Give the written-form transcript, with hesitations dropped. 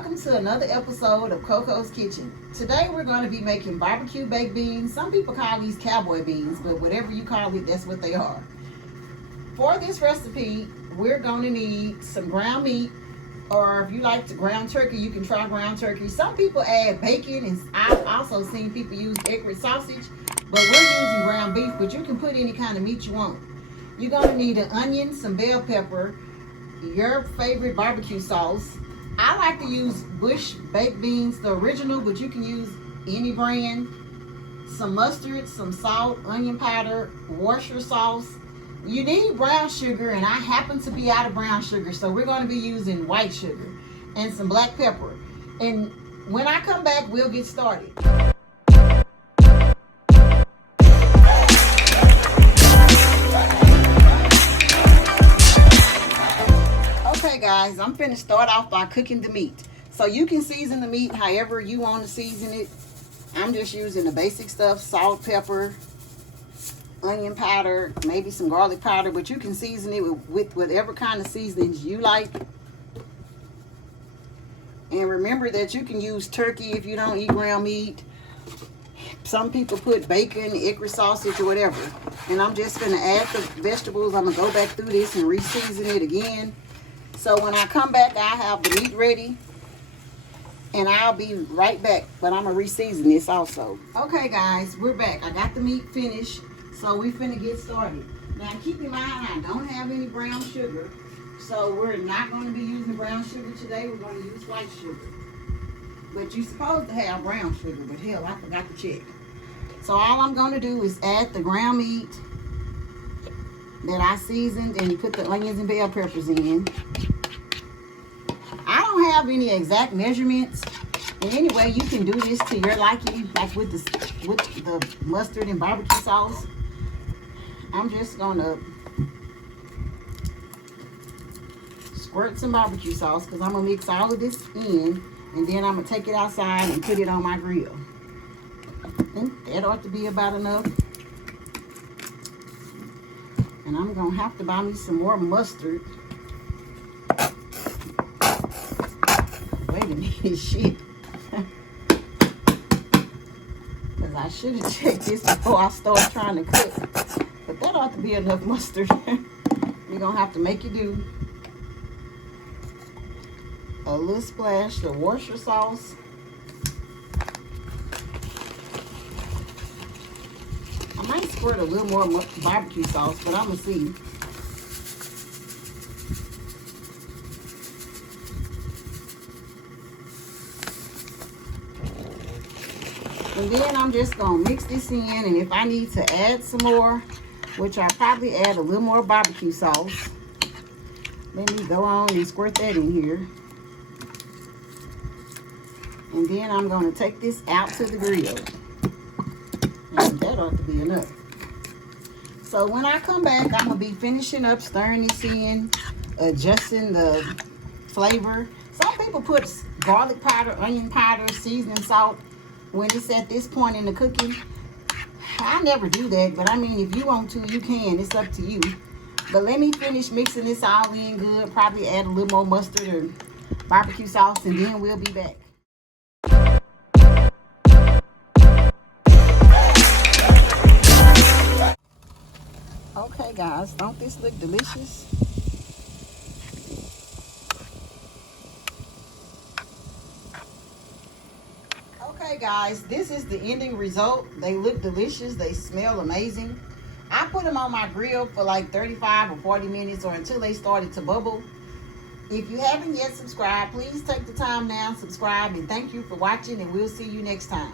Welcome to another episode of Coco's Kitchen. Today we're going to be making barbecue baked beans. Some people call these cowboy beans, but whatever you call it, that's what they are. For this recipe, we're going to need some ground meat, or if you like to ground turkey, you can try ground turkey. Some people add bacon, and I've also seen people use egg sausage, but we're using ground beef, but you can put any kind of meat you want. You're going to need an onion, some bell pepper, your favorite barbecue sauce. I like to use Bush baked beans, the original, but you can use any brand. Some mustard, some salt, onion powder, Worcestershire sauce. You need brown sugar, and I happen to be out of brown sugar, so we're going to be using white sugar and some black pepper. And when I come back, we'll get started. Okay guys, I'm finna start off by cooking the meat. So you can season the meat however you want to season it. I'm just using the basic stuff: salt, pepper, onion powder, maybe some garlic powder, but you can season it with whatever kind of seasonings you like. And remember that you can use turkey if you don't eat ground meat. Some people put bacon, egg sausage, or whatever. And I'm just gonna add the vegetables. I'm gonna go back through this and re-season it again. So when I come back, I have the meat ready, and I'll be right back, but I'm gonna re-season this also. Okay guys, we're back. I got the meat finished, so we finna get started. Now keep in mind, I don't have any brown sugar, so we're not gonna be using brown sugar today. We're gonna use white sugar. But you're supposed to have brown sugar, but hell, I forgot to check. So all I'm gonna do is add the ground meat that I seasoned and put the onions and bell peppers in. I don't have any exact measurements, and anyway, you can do this to your liking, like with the mustard and barbecue sauce. I'm just gonna squirt some barbecue sauce because I'm gonna mix all of this in, and then I'm gonna take it outside and put it on my grill. I think that ought to be about enough. And I'm gonna have to buy me some more mustard. Wait a minute, shit. Because I should have checked this before I start trying to cook. But that ought to be enough mustard. You're gonna have to make it do. A little splash of Worcestershire sauce. I might squirt a little more barbecue sauce, but I'm gonna see. And then I'm just gonna mix this in, and if I need to add some more, which I'll probably add a little more barbecue sauce. Let me go on and squirt that in here. And then I'm gonna take this out to the grill. And that ought to be enough. So when I come back, I'm gonna be finishing up stirring this in, adjusting the flavor. Some people put garlic powder, onion powder, seasoning salt when it's at this point in the cooking. I never do that, but I mean, if you want to, you can. It's up to you. But let me finish mixing this all in good. Probably add a little more mustard or barbecue sauce, and then we'll be back. Okay guys, don't this look delicious? Okay guys, this is the ending result. They look delicious. They smell amazing. I put them on my grill for like 35 or 40 minutes, or until they started to bubble. If you haven't yet subscribed, please take the time now, subscribe, and thank you for watching, and we'll see you next time.